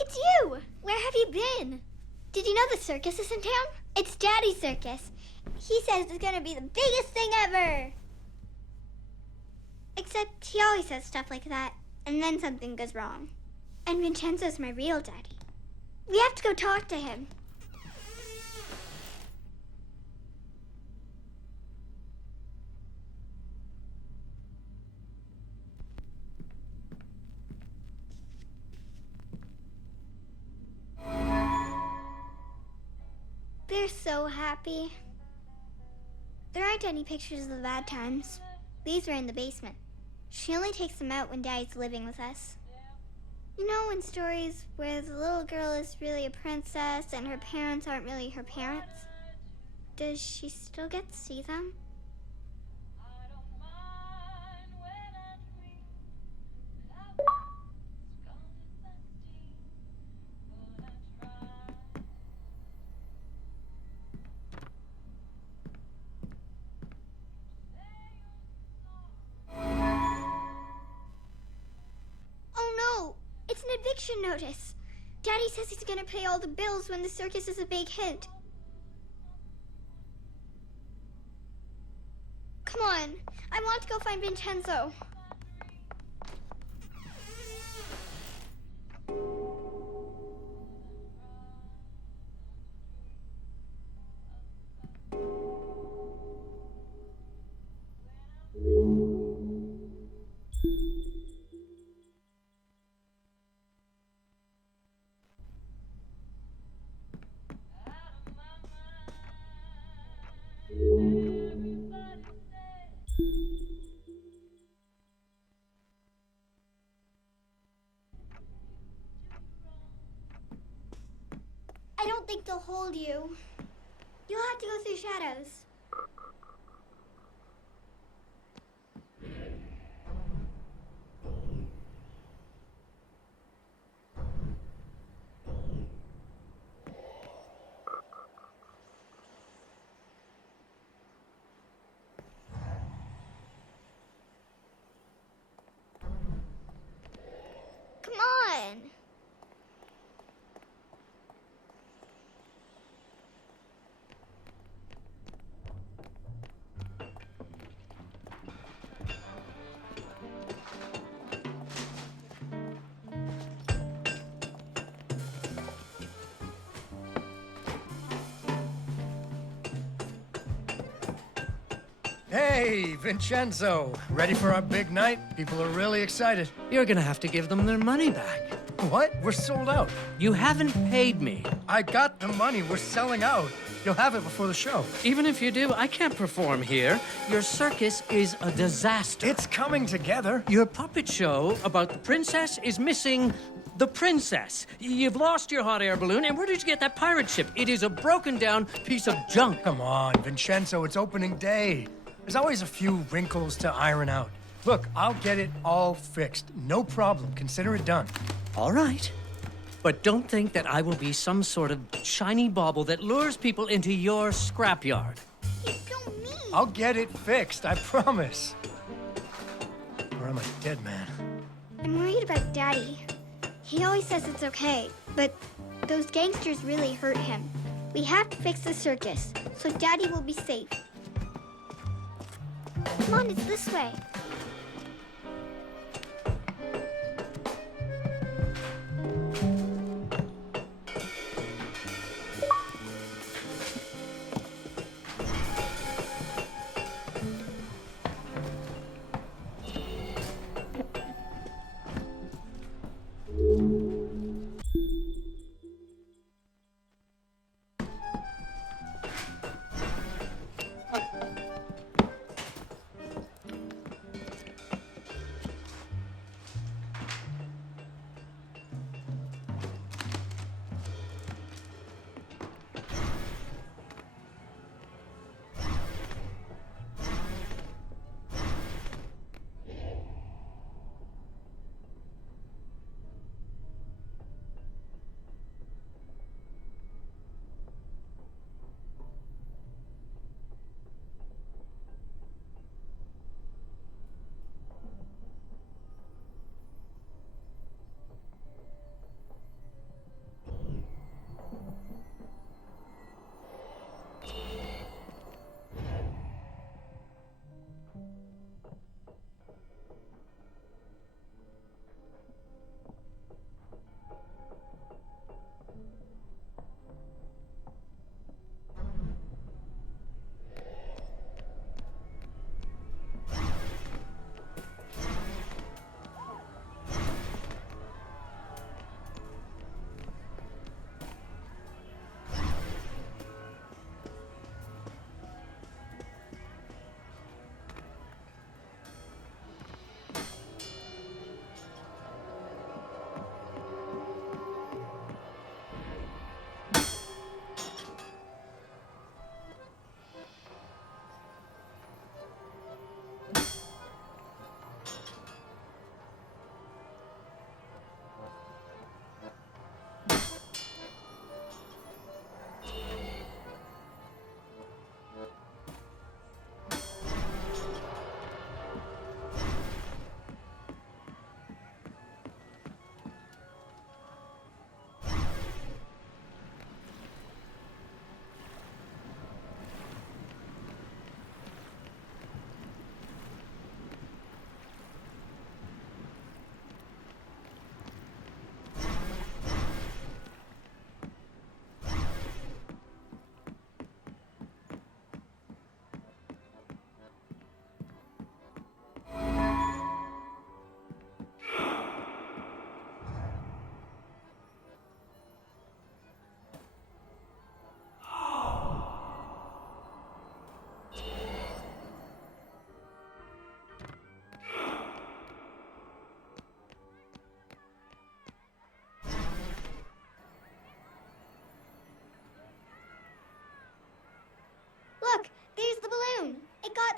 It's you! Where have you been? Did you know the circus is in town? It's Daddy's circus. He says it's gonna be the biggest thing ever. Except he always says stuff like that, and then something goes wrong. And Vincenzo's my real daddy. We have to go talk to him. They're so happy. There aren't any pictures of the bad times. These are in the basement. She only takes them out when Daddy's living with us. You know, in stories where the little girl is really a princess and her parents aren't really her parents? Does she still get to see them? It's an eviction notice. Daddy says he's gonna pay all the bills when the circus is a big hit. Come on, I want to go find Vincenzo. I don't think they'll hold you. You'll have to go through shadows. Come on. Hey, Vincenzo. Ready for our big night? People are really excited. You're gonna have to give them their money back. What? We're sold out. You haven't paid me. I got the money. We're selling out. You'll have it before the show. Even if you do, I can't perform here. Your circus is a disaster. It's coming together. Your puppet show about the princess is missing the princess. You've lost your hot air balloon, and where did you get that pirate ship? It is a broken down piece of junk. Come on, Vincenzo. It's opening day. There's always a few wrinkles to iron out. Look, I'll get it all fixed. No problem. Consider it done. All right. But don't think that I will be some sort of shiny bauble that lures people into your scrapyard. You're so mean. I'll get it fixed, I promise. Or I'm a dead man. I'm worried about Daddy. He always says it's okay, but those gangsters really hurt him. We have to fix the circus, so Daddy will be safe. Come on, it's this way.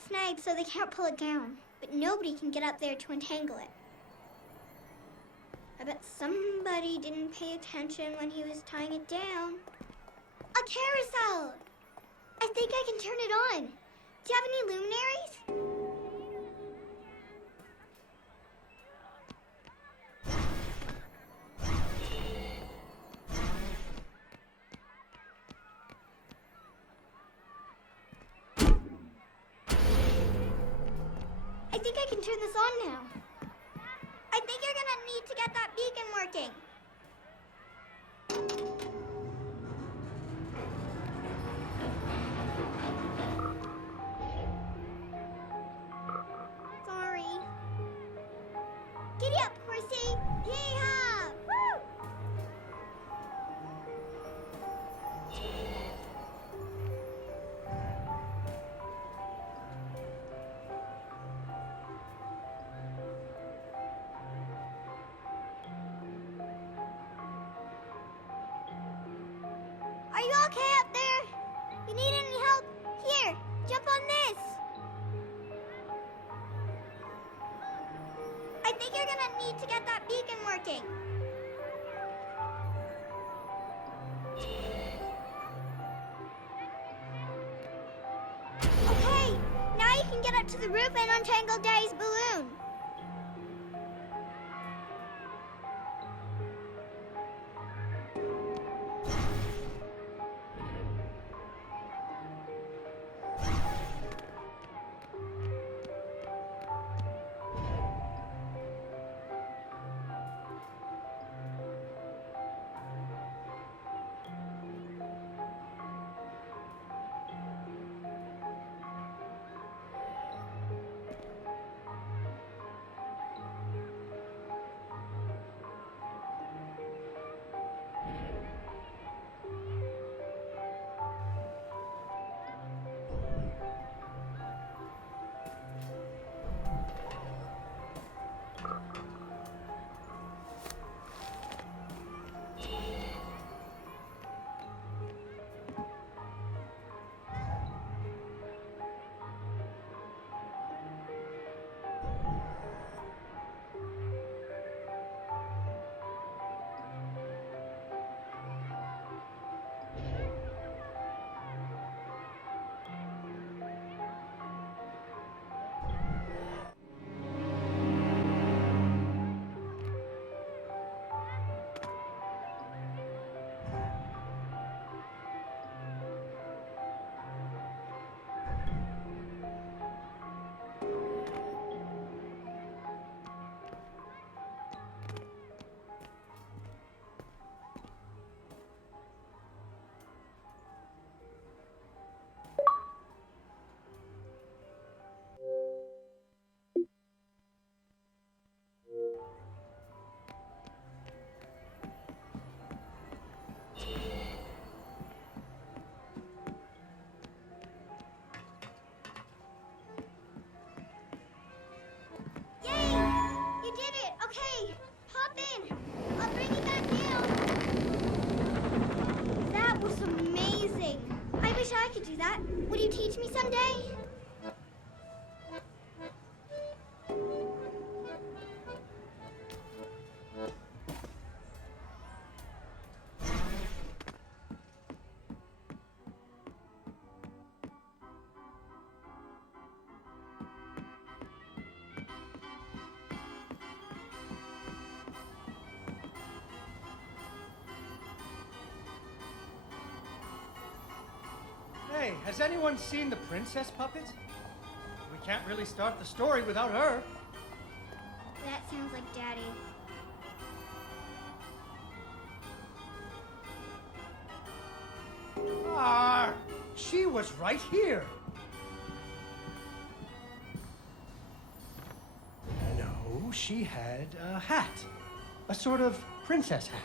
snagged so they can't pull it down. But nobody can get up there to untangle it. I bet somebody didn't pay attention when he was tying it down. A carousel! I think I can turn it on. Do you have any luminaries? I think I can turn this on now. I think you're gonna need to get that beacon working. Sorry. Giddy up, horsey! Yeehaw! Woo! Are you okay up there? You need any help? Here, jump on this. I think you're gonna need to get that beacon working. Okay, now you can get up to the roof and untangle Daddy's balloon. Okay, hop in. I'll bring you back down. That was amazing. I wish I could do that. Would you teach me someday? Hey, has anyone seen the princess puppet? We can't really start the story without her. That sounds like Daddy. She was right here. No, she had a hat. A sort of princess hat.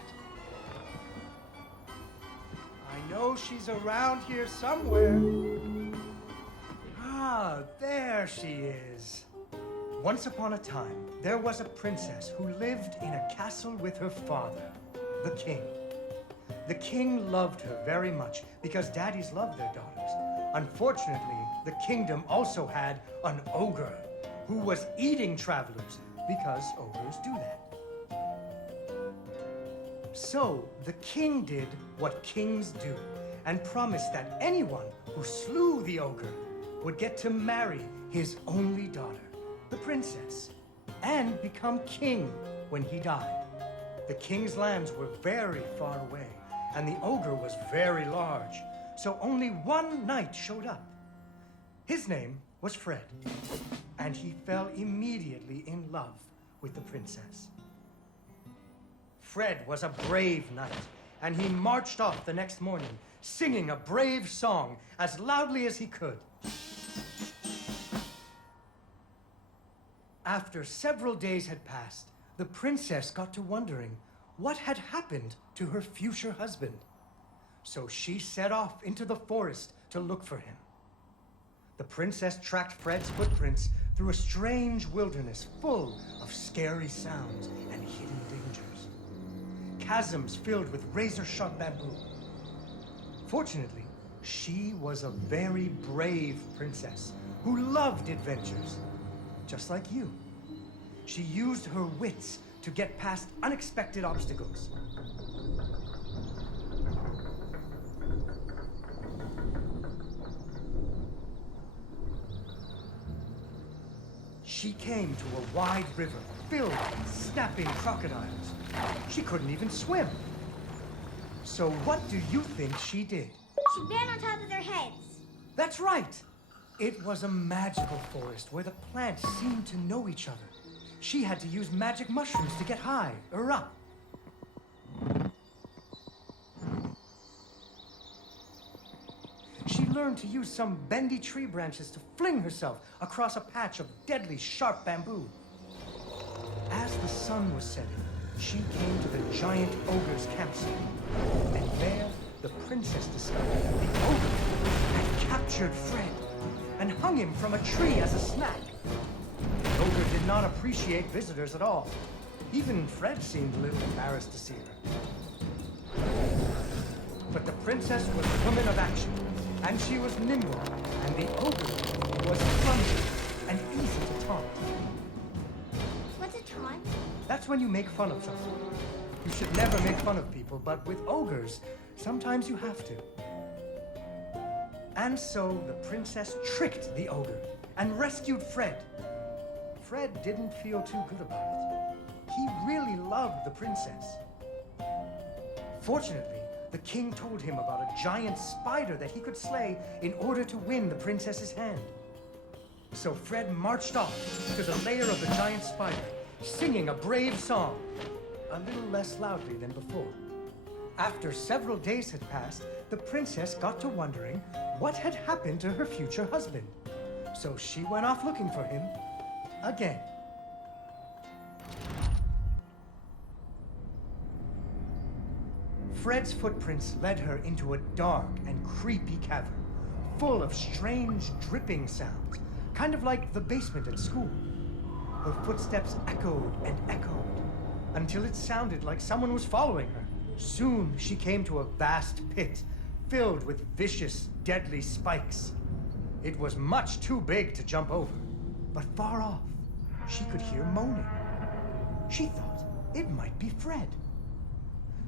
I know she's around here somewhere. Ah, there she is. Once upon a time, there was a princess who lived in a castle with her father, the king. The king loved her very much because daddies love their daughters. Unfortunately, the kingdom also had an ogre who was eating travelers because ogres do that. So the king did what kings do and promised that anyone who slew the ogre would get to marry his only daughter, the princess, and become king when he died. The king's lands were very far away, and the ogre was very large, so only one knight showed up. His name was Fred, and he fell immediately in love with the princess. Fred was a brave knight, and he marched off the next morning, singing a brave song as loudly as he could. After several days had passed, the princess got to wondering what had happened to her future husband. So she set off into the forest to look for him. The princess tracked Fred's footprints through a strange wilderness full of scary sounds and hidden dangers. Chasms filled with razor-sharp bamboo. Fortunately, she was a very brave princess who loved adventures, just like you. She used her wits to get past unexpected obstacles. She came to a wide river filled with snapping crocodiles. She couldn't even swim. So what do you think she did? She ran on top of their heads. That's right! It was a magical forest where the plants seemed to know each other. She had to use magic mushrooms to get high or up. She learned to use some bendy tree branches to fling herself across a patch of deadly sharp bamboo. As the sun was setting, she came to the giant ogre's campsite. And there, the princess discovered that the ogre had captured Fred and hung him from a tree as a snack. The ogre did not appreciate visitors at all. Even Fred seemed a little embarrassed to see her. But the princess was a woman of action, and she was nimble, and the ogre was clumsy and easy to taunt. What's a taunt? That's when you make fun of someone. You should never make fun of people, but with ogres, sometimes you have to. And so the princess tricked the ogre and rescued Fred. Fred didn't feel too good about it. He really loved the princess. Fortunately, the king told him about a giant spider that he could slay in order to win the princess's hand. So Fred marched off to the lair of the giant spider, singing a brave song, a little less loudly than before. After several days had passed, the princess got to wondering what had happened to her future husband. So she went off looking for him again. Fred's footprints led her into a dark and creepy cavern, full of strange dripping sounds, kind of like the basement at school. Her footsteps echoed and echoed, until it sounded like someone was following her. Soon she came to a vast pit, filled with vicious, deadly spikes. It was much too big to jump over, but far off, she could hear moaning. She thought it might be Fred.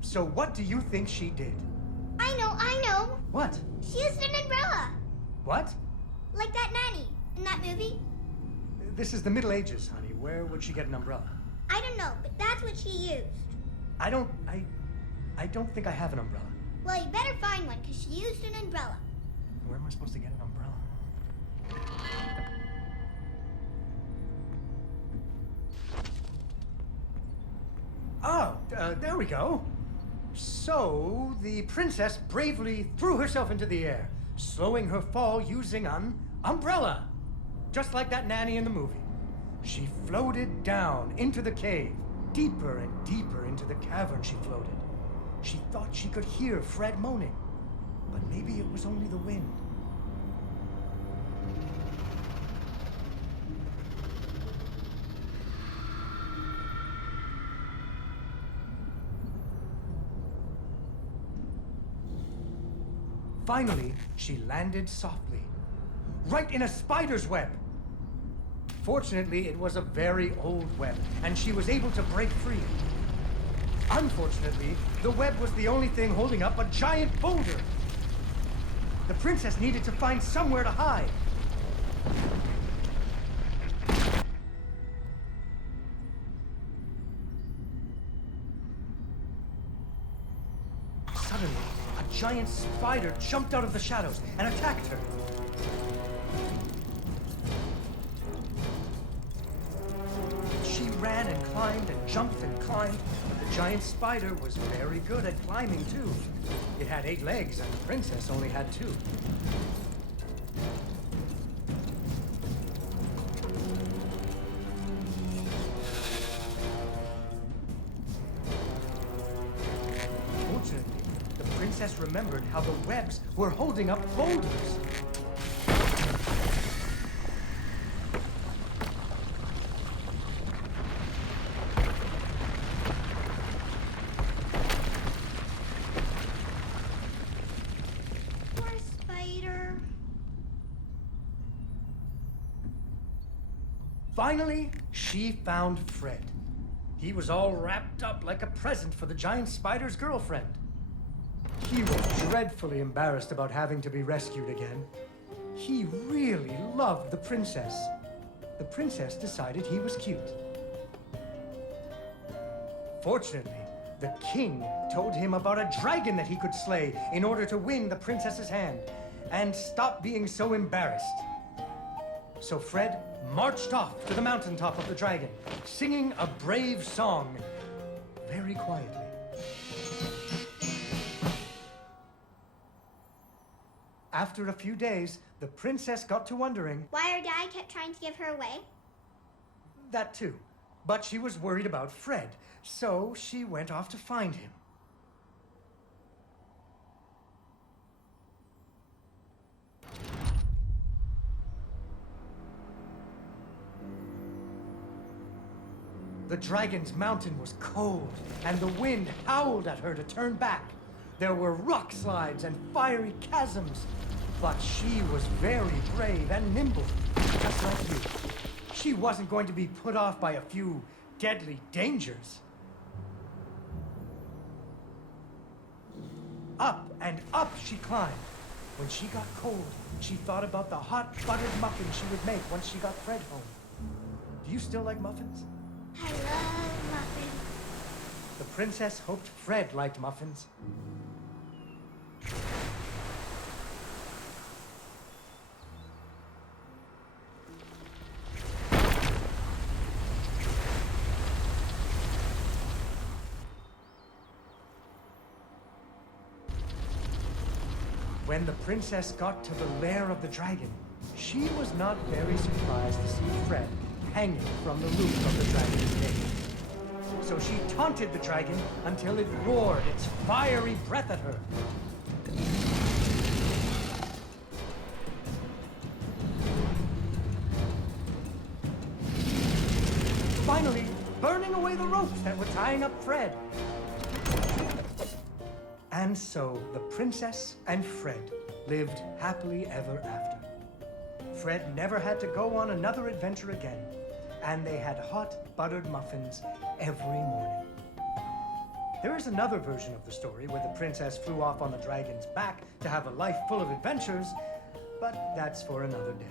So what do you think she did? I know. What? She used an umbrella. What? Like that nanny in that movie. This is the Middle Ages, honey. Where would she get an umbrella? I don't know, but that's what she used. I don't think I have an umbrella. Well, you better find one, because she used an umbrella. Where am I supposed to get an umbrella? Oh, there we go. So, the princess bravely threw herself into the air, slowing her fall using an umbrella. Just like that nanny in the movie. She floated down into the cave. Deeper and deeper into the cavern she floated. She thought she could hear Fred moaning, but maybe it was only the wind. Finally, she landed softly. right in a spider's web. Fortunately, it was a very old web, and she was able to break free. Unfortunately, the web was the only thing holding up a giant boulder. The princess needed to find somewhere to hide. Suddenly, a giant spider jumped out of the shadows and attacked her. She ran and climbed and jumped and climbed. The giant spider was very good at climbing, too. It had 8 legs, and the princess only had 2. Fortunately, the princess remembered how the webs were holding up boulders. Poor spider. Finally, she found Fred. He was all wrapped up like a present for the giant spider's girlfriend. He was dreadfully embarrassed about having to be rescued again. He really loved the princess. The princess decided he was cute. Fortunately, the king told him about a dragon that he could slay in order to win the princess's hand and stop being so embarrassed. So Fred marched off to the mountaintop of the dragon, singing a brave song very quietly. After a few days, the princess got to wondering, Why her dad kept trying to give her away? that too, but she was worried about Fred, so she went off to find him. The dragon's mountain was cold, and the wind howled at her to turn back. There were rock slides and fiery chasms, but she was very brave and nimble, just like you. She wasn't going to be put off by a few deadly dangers. Up and up she climbed. When she got cold, she thought about the hot buttered muffins she would make once she got Fred home. Do you still like muffins? I love muffins. The princess hoped Fred liked muffins. When the princess got to the lair of the dragon, she was not very surprised to see Fred hanging from the roof of the dragon's cage. So she taunted the dragon until it roared its fiery breath at her. Finally, burning away the ropes that were tying up Fred. And so the princess and Fred lived happily ever after. Fred never had to go on another adventure again, and they had hot buttered muffins every morning. There is another version of the story where the princess flew off on the dragon's back to have a life full of adventures, but that's for another day.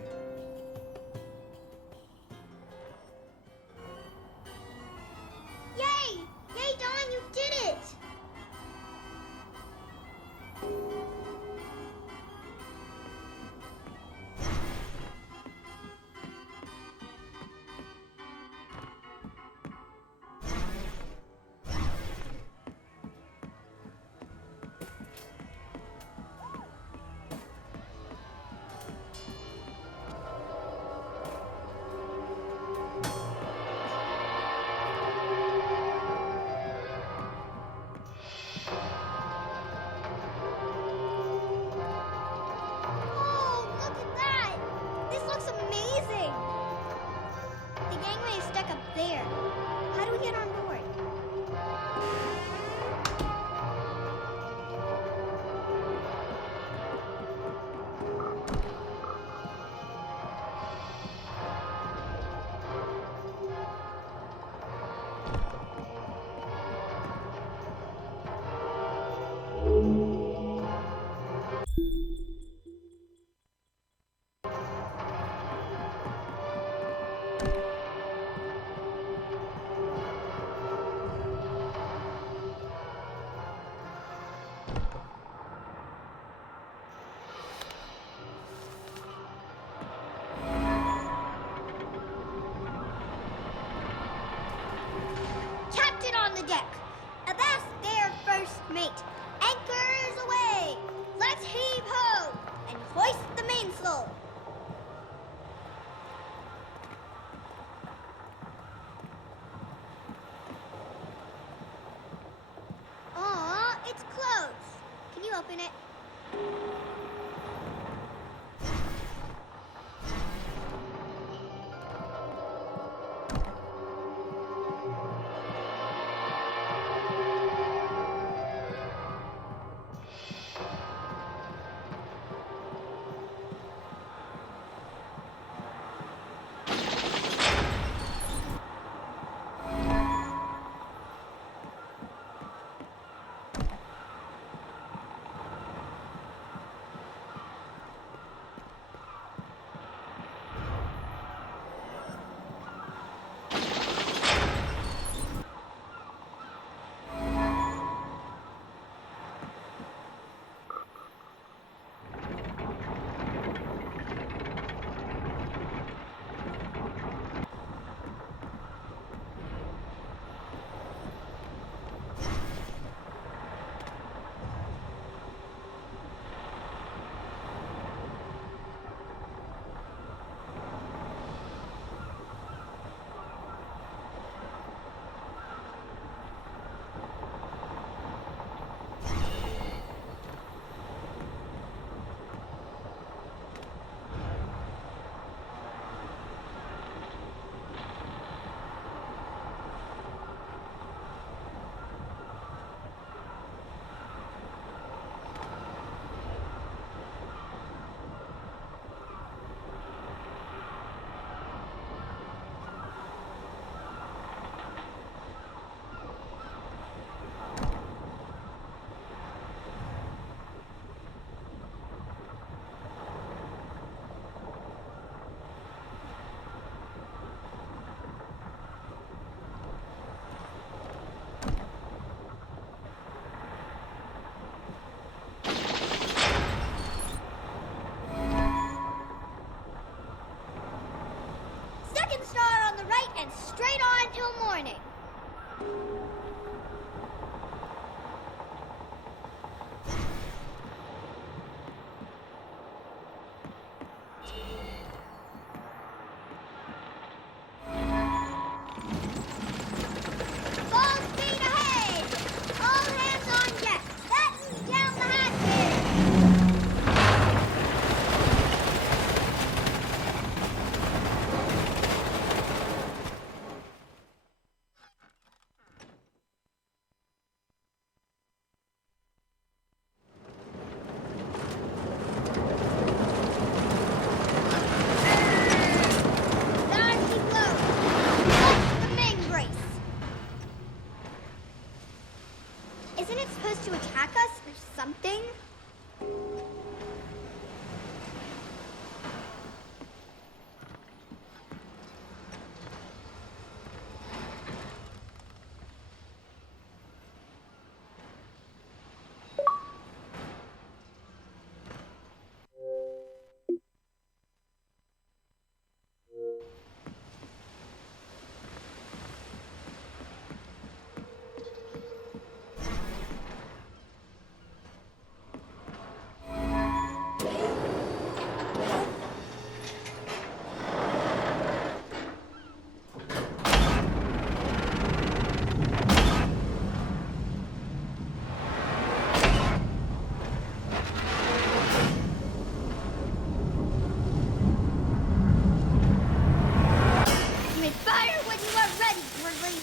Yay! Yay, Dawn, you did it! Carousel. Aw, it's closed. Can you open it? Second star on the right and straight on till morning. Full speed ahead! All hands on deck! Batten down the hatches! Gotta keep low. Hold the main brace. Isn't it supposed to attack us or something? You may fire when you are ready, Gridley.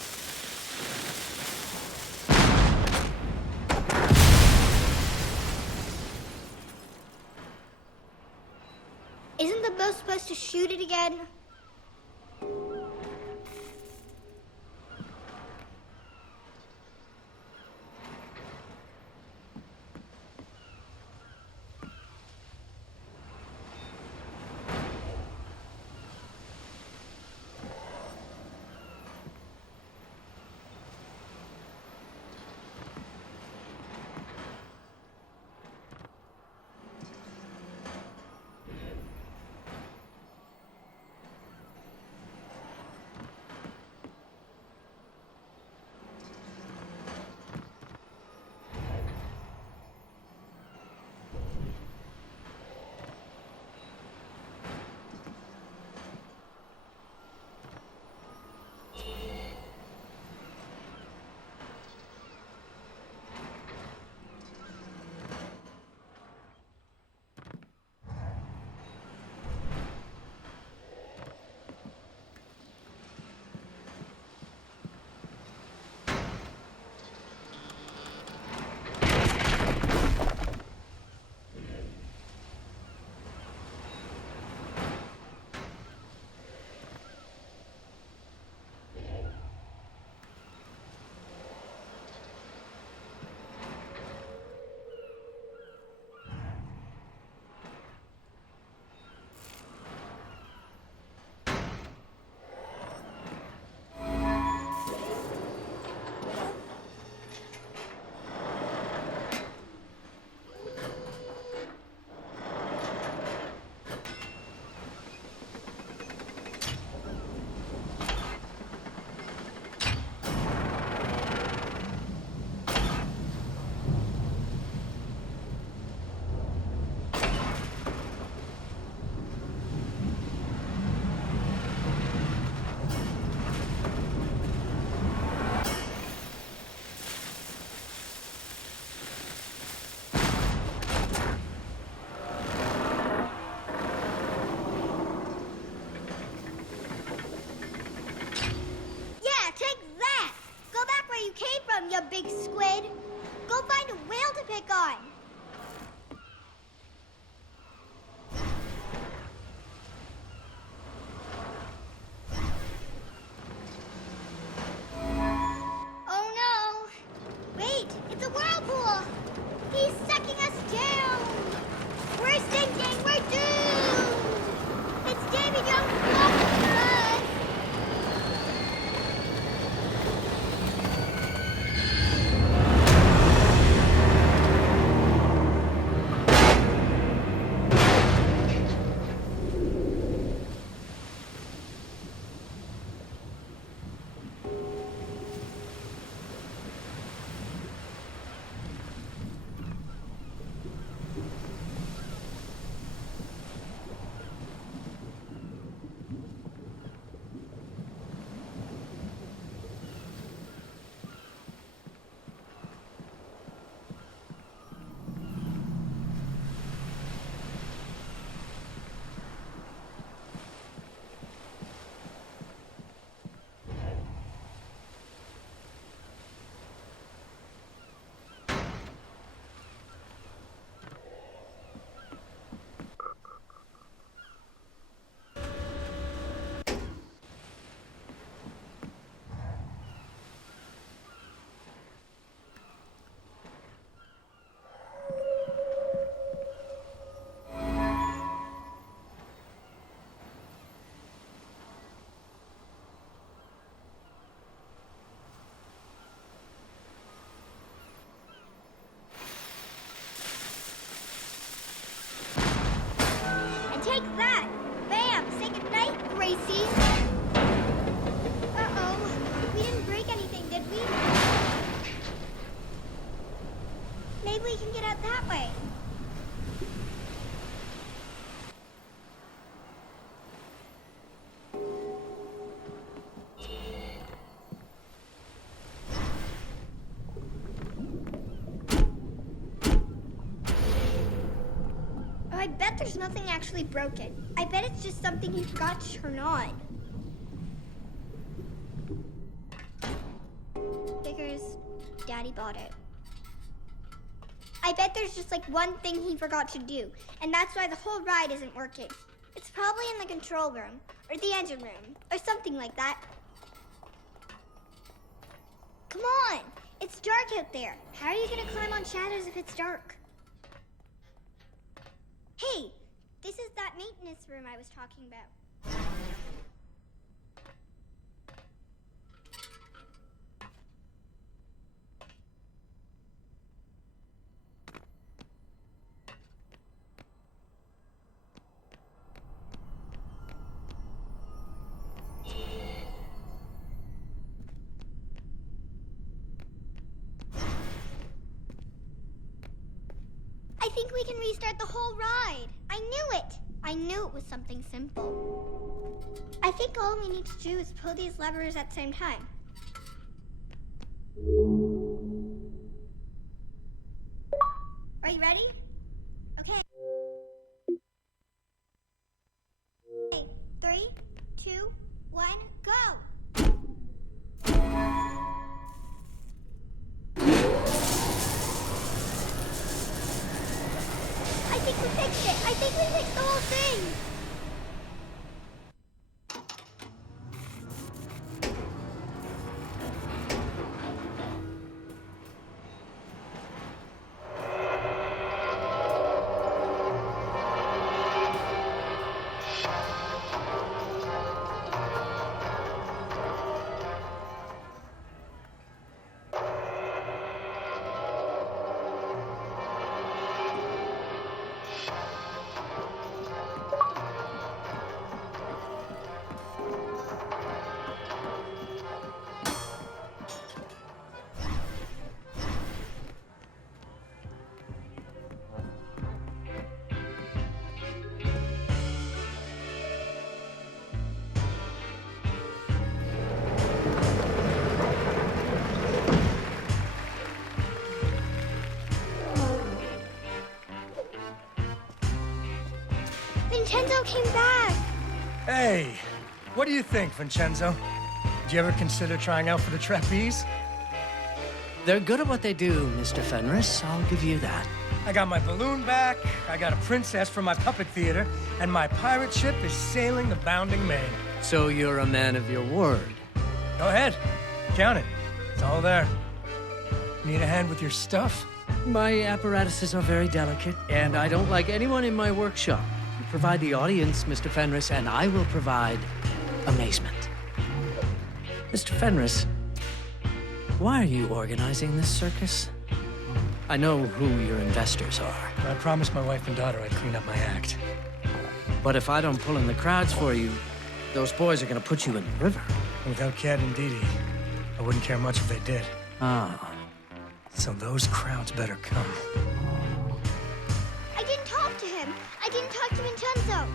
Isn't the bow supposed to shoot it again? bet there's nothing actually broken. I bet it's just something he forgot to turn on. Figures Daddy bought it. I bet there's just like one thing he forgot to do, and that's why the whole ride isn't working. It's probably in the control room, or the engine room, or something like that. Come on! It's dark out there. How are you gonna climb on shadows if it's dark? Hey, this is that maintenance room I was talking about. I think we can restart the whole ride. I knew it. I knew it was something simple. I think all we need to do is pull these levers at the same time. Are you ready? Okay. 3, 2, 1, go! I think we fixed it! I think we fixed the whole thing! Vincenzo came back! Hey, what do you think, Vincenzo? Did you ever consider trying out for the trapeze? They're good at what they do, Mr. Fenris. I'll give you that. I got my balloon back, I got a princess from my puppet theater, and my pirate ship is sailing the bounding main. So you're a man of your word. Go ahead, count it. It's all there. Need a hand with your stuff? My apparatuses are very delicate, and I don't like anyone in my workshop. You provide the audience, Mr. Fenris, and I will provide amazement. Mr. Fenris, why are you organizing this circus? I know who your investors are. I promised my wife and daughter I'd clean up my act. But if I don't pull in the crowds for you, those boys are gonna put you in the river. Without Cat and Didi, I wouldn't care much if they did. Ah. So those crowds better come. I didn't talk to him. I didn't talk to Vincenzo.